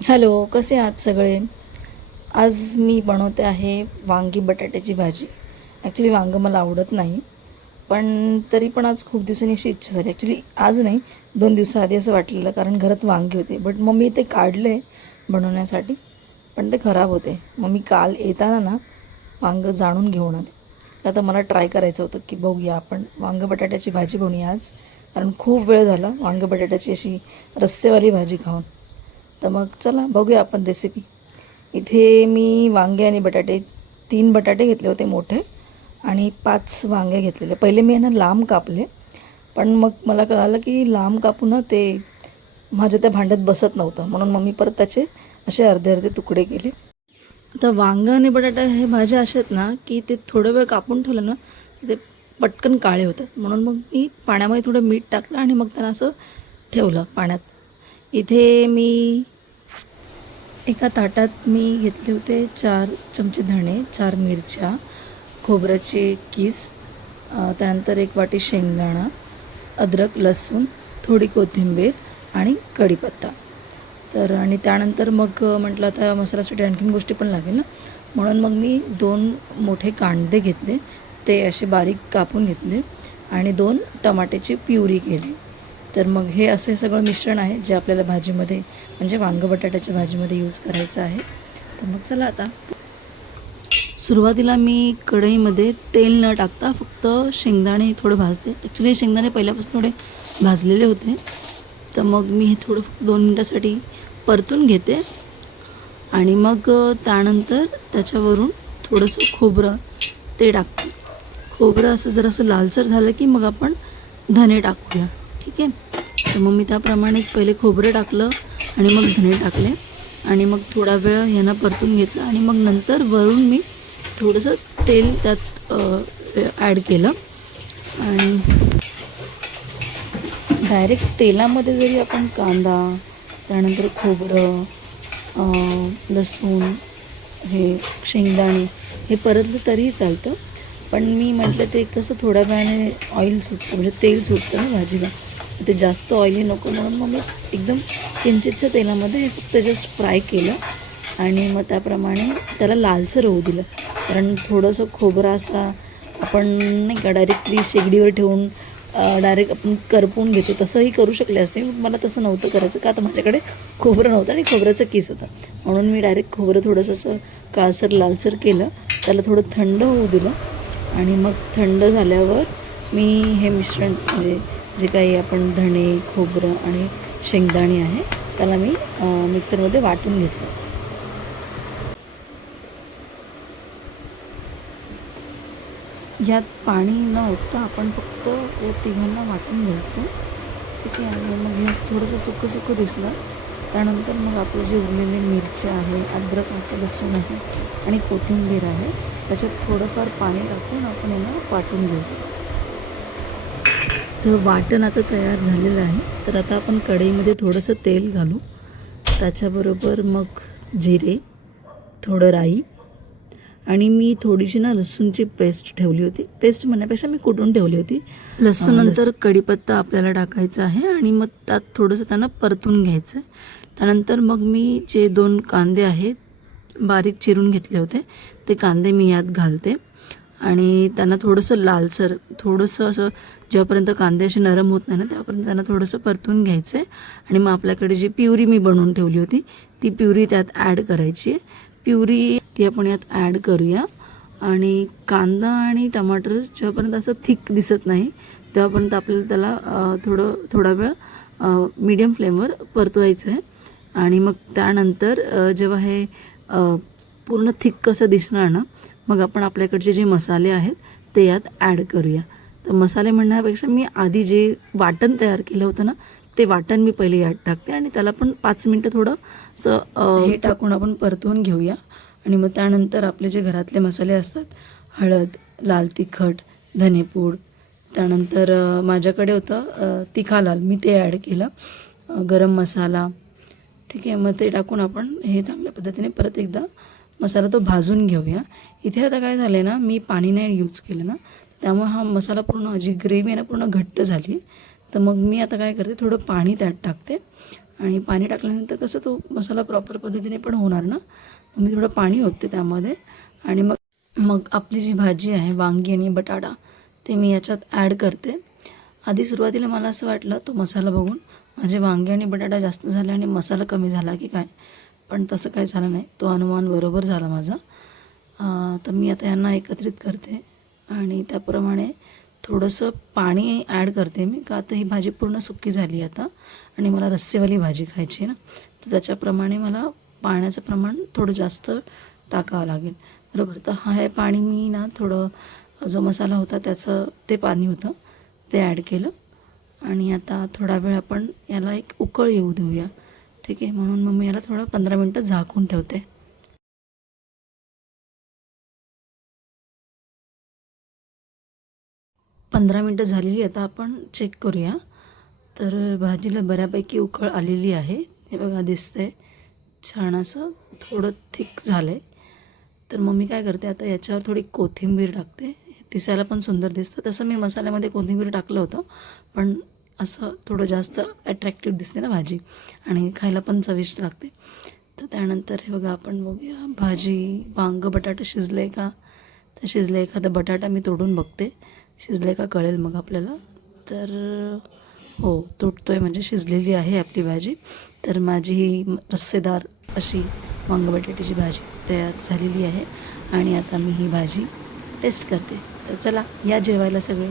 Hello, कसे आहात सगळे? आज मी बनवते आहे वांगी बटाट्याची भाजी. ॲक्च्युली वांगं मला आवडत नाही, पण तरी पण आज खूप दिवसांनी अशी इच्छा झाली. ॲक्च्युली आज नाही, 2 दिवसाआधी असं वाटलेलं, कारण घरात वांगे होते. बट मग मी ते काढले बनवण्यासाठी, पण ते खराब होते. मग मी काल येताना ना वांगं जाणून घेऊन आले. आता मला ट्राय करायचं होतं की बघूया आपण वांगं बटाट्याची भाजी बनवूया आज, कारण खूप वेळ झाला वांगं बटाट्याची अशी रस्सेवाली भाजी खाऊन. तर मग चला बघूया आपण रेसिपी. इथे मी वांगे आणि बटाटे 3 बटाटे घेतले होते मोठे आणि 5 वांगे घेतलेले. पहिले मी यांना लांब कापले, पण मग मला कळालं की लांब कापून ना ते माझ्या त्या भांड्यात बसत नव्हतं, म्हणून मग मी परत त्याचे असे अर्धे अर्धे तुकडे केले. आता वांगं आणि बटाटा हे भाज्या अशा आहेत ना की ते थोडं वेळ कापून ठेवलं ना ते पटकन काळे होतात, म्हणून मग मी पाण्यामध्ये थोडं मीठ टाकलं आणि मग त्यांना असं ठेवलं पाण्यात. इथे मी एका ताटात मी घेतले होते 4 चमचे धणे, 4 मिरच्या, खोबऱ्याचे किस, त्यानंतर 1 वाटी शेंगदाणा, अद्रक, लसूण, थोडी कोथिंबीर आणि कढीपत्ता. तर आणि त्यानंतर मग म्हटलं आता मसाल्यासाठी आणखीन गोष्टी पण लागेल ना, म्हणून मग मी 2 मोठे कांदे घेतले, ते असे बारीक कापून घेतले आणि 2 टमाट्याची प्युरी केली. तर मग हे असे सगळं मिश्रण आहे जे आपल्याला भाजीमध्ये म्हणजे वांगं बटाट्याच्या भाजीमध्ये यूज करायचं आहे. तर मग चला आता सुरुवातीला मी कढईमध्ये तेल न टाकता फक्त शेंगदाणे थोडं भाजते. ॲक्च्युली शेंगदाणे पहिल्यापासून थोडे भाजलेले होते, तर मग मी हे थोडं फक्त 2 मिनटासाठी परतून घेते आणि मग त्यानंतर त्याच्यावरून थोडंसं खोबरं ते टाकते. खोबरं असं जरासं लालसर झालं की मग आपण धने टाकूया. ठीक आहे, तर मग मी त्याप्रमाणेच पहिले खोबरं टाकलं आणि मग धने टाकले आणि मग थोडा वेळ यांना परतून घेतलं आणि मग नंतर वरून मी थोडंसं तेल त्यात ॲड केलं आणि डायरेक्ट तेलामध्ये जरी आपण कांदा, त्यानंतर खोबरं, लसूण, हे शेंगदाणे हे परतलं तरीही चालतं, पण मी म्हटलं ते कसं थोड्या वेळाने ऑइल सुटतं म्हणजे तेल सुटतं ना भाजीला, ते जास्त ऑइली नको, म्हणून मग मी एकदम किंचितच्या तेलामध्ये फक्त जस्ट फ्राय केलं आणि मग त्याप्रमाणे त्याला लालसर होऊ दिलं. कारण थोडंसं खोबरं असा आपण नाही का डायरेक्टली शेगडीवर ठेवून डायरेक्ट आपण करपून घेतो, तसंही करू शकले असते. मला तसं नव्हतं करायचं, का तर माझ्याकडे खोबरं नव्हतं आणि खोबऱ्याचं किस होता, म्हणून मी डायरेक्ट खोबरं थोडंसं असं काळसर लालसर केलं, त्याला थोडं थंड होऊ दिलं आणि मग थंड झाल्यावर मी हे मिश्रण म्हणजे जे काही आपण धणे, खोबरं आणि शेंगदाणे आहे त्याला मी मिक्सरमध्ये वाटून घेतलं. यात पाणी न ओतता आपण फक्त या तिघांना वाटून घ्यायचं. ठीक आहे, आणि मग हे थोडंसं सुकं सुकं दिसलं त्यानंतर मग आपलं जे उरलेले मिरच्या आहे, अद्रक आहे, लसूण आहे आणि कोथिंबीर आहे, त्याच्यात थोडंफार पाणी टाकून आपण यांना वाटून घेऊ. तर वाटण आता तयार झालेलं आहे. तर आता आपण कढईमध्ये थोडंसं तेल घालू, त्याच्याबरोबर मग जिरे, थोडं राई आणि मी थोडीशी ना लसूणची पेस्ट ठेवली होती. पेस्ट म्हणण्यापेक्षा मी कुटून ठेवली होती. लसूण नंतर कढीपत्ता आपल्याला टाकायचा आहे आणि मग त्यात थोडंसं त्यांना परतून घ्यायचं आहे. त्यानंतर मग मी जे 2 कांदे आहेत बारीक चिरून घेतले होते ते कांदे मी यात घालते आणि त्यांना थोडंसं लालसर, थोडंसं असं जेव्हापर्यंत कांदे असे नरम होत नाही ना त्यापर्यंत त्यांना थोडंसं परतून घ्यायचं आहे. आणि मग आपल्याकडे जी प्युरी मी बनवून ठेवली होती ती प्युरी त्यात ॲड करायची आहे. प्युरी ती आपण यात ॲड करूया आणि कांदा आणि टमाटर जेव्हापर्यंत असं थिक दिसत नाही तेव्हापर्यंत आपल्याला त्याला थोडा वेळ मीडियम फ्लेमवर परतवायचं आहे. आणि मग त्यानंतर जेव्हा हे पूर्ण थिक कसं दिसणार ना मग आपण आपल्याकडचे जे मसाले आहेत ते यात ॲड करूया. तर मसाले म्हणण्यापेक्षा मी आधी जे वाटण तयार केलं होतं ना ते वाटण मी पहिले यात टाकते आणि त्याला पण 5 मिनटं थोडं असं हे टाकून आपण परतवून घेऊया. आणि मग त्यानंतर आपले जे घरातले मसाले असतात, हळद, लाल तिखट, धनेपूड, त्यानंतर माझ्याकडे होतं तिखा लाल, मी ते ॲड केलं, गरम मसाला. ठीक आहे, मग ते टाकून आपण हे चांगल्या पद्धतीने परत एकदा मसाला तो भाजून घेऊया. इथे आता काय झालं आहे ना, मी पाणी नाही यूज केलं ना, त्यामुळे हा मसाला पूर्ण जी ग्रेव्ही आहे ना पूर्ण घट्ट झाली. तर मग मी आता काय करते, थोडं पाणी त्यात टाकते आणि पाणी टाकल्यानंतर कसं तो मसाला प्रॉपर पद्धतीने पण होणार ना, मग मी थोडं पाणी ओतते त्यामध्ये. आणि मग मग आपली जी भाजी आहे वांगी आणि बटाटा ते मी याच्यात ॲड करते. आधी सुरुवातीला मला असं वाटलं तो मसाला बघून माझे वांगे आणि बटाटा जास्त झाले आणि मसाला कमी झाला की काय, पण तसं काही झालं नाही. तो अनुमान बरोबर झाला माझा. तर मी आता यांना एकत्रित करते आणि त्याप्रमाणे थोडंसं पाणी ॲड करते मी, का आता ही भाजी पूर्ण सुकी झाली आता आणि मला रस्सेवाली भाजी खायची आहे ना, तर त्याच्याप्रमाणे मला पाण्याचं प्रमाण थोडं जास्त टाकावं लागेल. बरोबर, तर हे पाणी मी ना थोडं जो मसाला होता त्याचं ते पाणी होतं ते ॲड केलं. आणि आता थोडा वेळ आपण याला एक उकळ येऊ देऊया. ठीक आहे, म्हणून मग मी याला थोडं 15 मिनटं झाकून ठेवते. 15 मिनटं झालेली, आता आपण चेक करूया. तर भाजीला बऱ्यापैकी उकळ आलेली आहे. हे बघा दिसतंय छान असं थोडं थिक झालं आहे. तर मग मी काय करते आता याच्यावर थोडी कोथिंबीर टाकते. दिसायला पण सुंदर दिसतं. तसं मी मसाल्यामध्ये कोथिंबीर टाकलं होतं, पण असं थोडं जास्त अट्रॅक्टिव्ह दिसते ना भाजी आणि खायला पण चविष्ट लागते. तर त्यानंतर हे बघा आपण बघूया भाजी वांगं बटाटा शिजलं आहे का, तर शिजलं. एखादा बटाटा मी तोडून बघते शिजले का, कळेल मग आपल्याला. तर हो, तुटतो आहे म्हणजे शिजलेली आहे आपली भाजी. तर माझी ही रस्सेदार अशी वांग बटाट्याची भाजी तयार झालेली आहे आणि आता मी ही भाजी टेस्ट करते. तर चला या जेवायला सगळे.